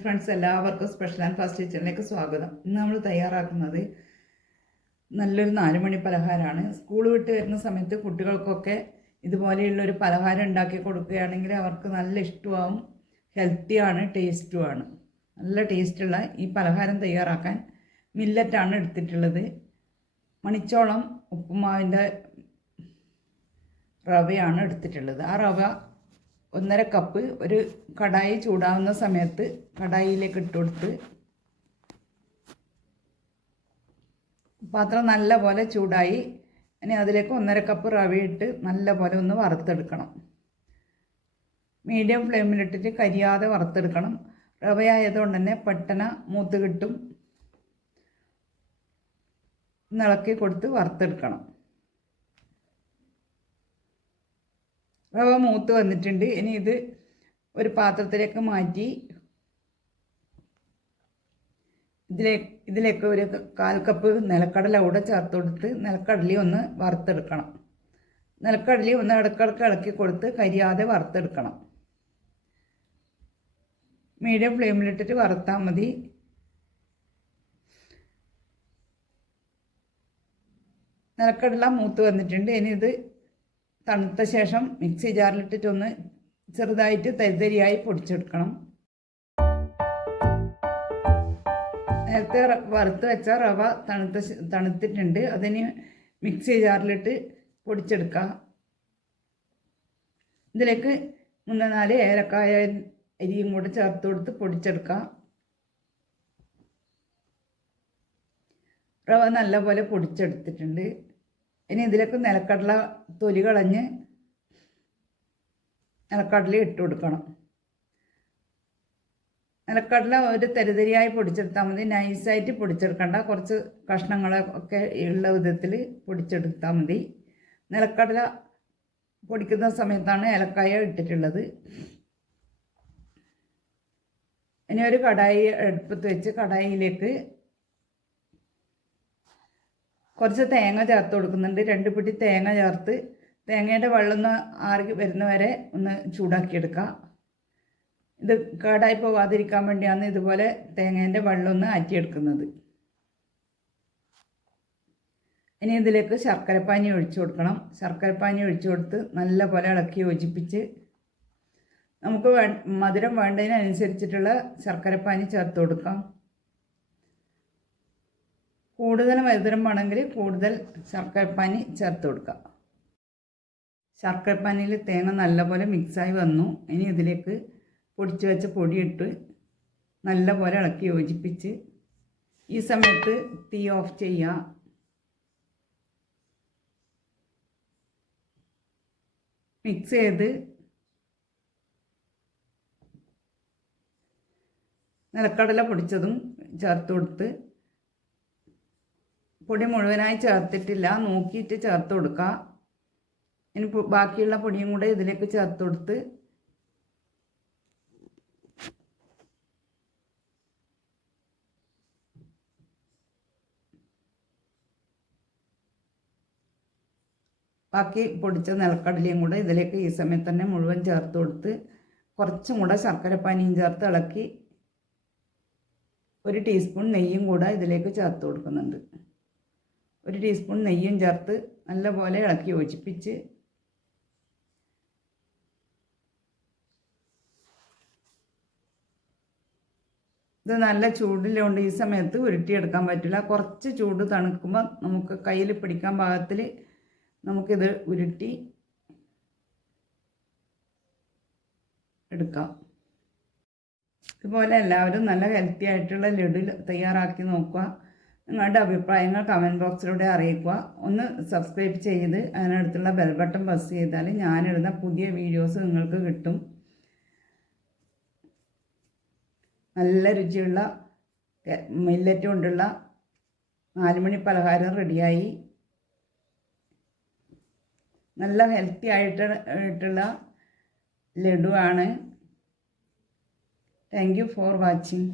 Hi friends, എല്ലാവർക്കും special and fast കിച്ചണിലേക്ക് സ്വാഗതം. ഇന്ന് നമ്മൾ തയ്യാറാക്കുന്നത് നല്ലൊരു 4 മണി പലഹാരമാണ്. സ്കൂൾ വിട്ട് വരുന്ന സമയത്ത് കുട്ടികൾക്കൊക്കെ ഇതുപോലെയുള്ളൊരു പലഹാരം ഉണ്ടാക്കി കൊടുക്കുകയാണെങ്കിൽ അവർക്ക് നല്ല ഇഷ്ടമാവും, ഹെൽത്തിയാണ്, ടേസ്റ്റുമാണ്. നല്ല ടേസ്റ്റുള്ള ഈ പലഹാരം തയ്യാറാക്കാൻ മില്ലറ്റാണ് എടുത്തിട്ടുള്ളത്. മണിച്ചോളം ഉപ്പുമാവിൻ്റെ റവയാണ് എടുത്തിട്ടുള്ളത്. ആ റവ 1.5 കപ്പ് ഒരു കടായി ചൂടാവുന്ന സമയത്ത് കടായിയിലേക്ക് ഇട്ടുകൊടുത്ത് പാത്രം നല്ല പോലെ ചൂടായി. ഇനി അതിലേക്ക് 1.5 കപ്പ് റവയിട്ട് നല്ല പോലെ ഒന്ന് വറുത്തെടുക്കണം. മീഡിയം ഫ്ലെയിമിലിട്ടിട്ട് കരിയാതെ വറുത്തെടുക്കണം. റവയായതുകൊണ്ട് തന്നെ പെട്ടെന്ന് മൂത്ത് കിട്ടും. ഇളക്കി കൊടുത്ത് വറുത്തെടുക്കണം. റവ മൂത്ത് വന്നിട്ടുണ്ട്. ഇനി ഇത് ഒരു പാത്രത്തിലേക്ക് മാറ്റി ഇതിലേക്ക് ഒരു 1/4 കപ്പ് നിലക്കടല കൂടെ ചേർത്ത് കൊടുത്ത് നിലക്കടലി ഒന്ന് വറുത്തെടുക്കണം. നിലക്കടലി ഒന്ന് ഇടയ്ക്കിടയ്ക്ക് ഇളക്കി കൊടുത്ത് കരിയാതെ വറുത്തെടുക്കണം. മീഡിയം ഫ്ലെയിമിലിട്ടിട്ട് വറുത്താൽ മതി. നിലക്കടല മൂത്ത് വന്നിട്ടുണ്ട്. ഇനി ഇത് തണുത്ത ശേഷം മിക്സി ജാറിലിട്ടിട്ടൊന്ന് ചെറുതായിട്ട് തരിതരിയായി പൊടിച്ചെടുക്കണം. നേരത്തെ വറുത്ത് വെച്ച റവ തണുത്തിട്ടുണ്ട്. അതിന് മിക്സി ജാറിലിട്ട് പൊടിച്ചെടുക്കുക. ഇതിലേക്ക് 3-4 ഏലക്കായ അരിയും കൂടെ ചേർത്ത് കൊടുത്ത് പൊടിച്ചെടുക്കുക. റവ നല്ലപോലെ പൊടിച്ചെടുത്തിട്ടുണ്ട്. ഇനി ഇതിലേക്ക് നിലക്കടല തൊലി കളഞ്ഞ് നിലക്കടല ഇട്ട് കൊടുക്കണം. നിലക്കടല ഒരു തരിതരിയായി പൊടിച്ചെടുത്താൽ മതി. നൈസായിട്ട് പൊടിച്ചെടുക്കണ്ട. കുറച്ച് കഷ്ണങ്ങളൊക്കെ ഉള്ള വിധത്തിൽ പൊടിച്ചെടുത്താൽ മതി. നിലക്കടല പൊടിക്കുന്ന സമയത്താണ് ഏലക്കായ ഇട്ടിട്ടുള്ളത്. ഇനി ഒരു കടായി അടുപ്പത്ത് വെച്ച് കടായിയിലേക്ക് കുറച്ച് തേങ്ങ ചേർത്ത് കൊടുക്കുന്നുണ്ട്. 2 പിടി തേങ്ങ ചേർത്ത് തേങ്ങയുടെ വെള്ളം ഒന്ന് ആറി വരുന്നവരെ ഒന്ന് ചൂടാക്കിയെടുക്കുക. ഇത് കേടായി പോകാതിരിക്കാൻ വേണ്ടിയാണ് ഇതുപോലെ തേങ്ങേൻ്റെ വെള്ളം ഒന്ന് ആറ്റിയെടുക്കുന്നത്. ഇനി ഇതിലേക്ക് ശർക്കരപ്പാനി ഒഴിച്ചു കൊടുക്കണം. ശർക്കരപ്പാനി ഒഴിച്ചു കൊടുത്ത് നല്ല പോലെ ഇളക്കി യോജിപ്പിച്ച് നമുക്ക് മധുരം വേണ്ടതിനനുസരിച്ചിട്ടുള്ള ശർക്കരപ്പാനി ചേർത്ത് കൊടുക്കാം. കൂടുതൽ മധുരം വേണമെങ്കിൽ കൂടുതൽ ശർക്കരപ്പാനി ചേർത്ത് കൊടുക്കുക. ശർക്കരപ്പാനിയിൽ തേങ്ങ നല്ലപോലെ മിക്സായി വന്നു. ഇനി ഇതിലേക്ക് പൊടിച്ചു വെച്ച പൊടിയിട്ട് നല്ലപോലെ ഇളക്കി യോജിപ്പിച്ച് ഈ സമയത്ത് തീ ഓഫ് ചെയ്യുക. മിക്സ് ചെയ്ത് നിലക്കടല പൊടിച്ചതും ചേർത്ത് കൊടുത്ത് പൊടി മുഴുവനായി ചേർത്തിട്ടില്ല, നോക്കിയിട്ട് ചേർത്ത് കൊടുക്കുക. ഇനി ബാക്കിയുള്ള പൊടിയും കൂടെ ഇതിലേക്ക് ചേർത്ത് കൊടുത്ത് ബാക്കി പൊടിച്ച നിലക്കടലയും കൂടെ ഇതിലേക്ക് ഈ സമയത്ത് തന്നെ മുഴുവൻ ചേർത്ത് കൊടുത്ത് കുറച്ചും കൂടെ ശർക്കരപ്പാനിയും ചേർത്ത് ഇളക്കി 1 ടീസ്പൂൺ നെയ്യും കൂടെ ഇതിലേക്ക് ചേർത്ത് കൊടുക്കുന്നുണ്ട്. 1 ടീസ്പൂൺ നെയ്യും ചേർത്ത് നല്ലപോലെ ഇളക്കി യോജിപ്പിച്ച് ഇത് നല്ല ചൂടിലുകൊണ്ട് ഈ സമയത്ത് ഉരുട്ടിയെടുക്കാൻ പറ്റില്ല. കുറച്ച് ചൂട് തണുക്കുമ്പോൾ നമുക്ക് കയ്യിൽ പിടിക്കാൻ പാകത്തിൽ നമുക്കിത് ഉരുട്ടി എടുക്കാം. ഇതുപോലെ എല്ലാവരും നല്ല ഹെൽത്തി ആയിട്ടുള്ള ലഡു തയ്യാറാക്കി നോക്കുക. നിങ്ങളുടെ അഭിപ്രായങ്ങൾ കമൻറ്റ് ബോക്സിലൂടെ അറിയിക്കുക. ഒന്ന് സബ്സ്ക്രൈബ് ചെയ്ത് അതിനടുത്തുള്ള ബെൽ ബട്ടൺ പ്രസ് ചെയ്താൽ ഞാനിടുന്ന പുതിയ വീഡിയോസ് നിങ്ങൾക്ക് കിട്ടും. നല്ല രുചിയുള്ള മില്ലറ്റ് കൊണ്ടുള്ള 4 മണി പലഹാരം റെഡിയായി. നല്ല ഹെൽത്തി ആയിട്ടുള്ള ലഡു ആണ്. Thank you for watching.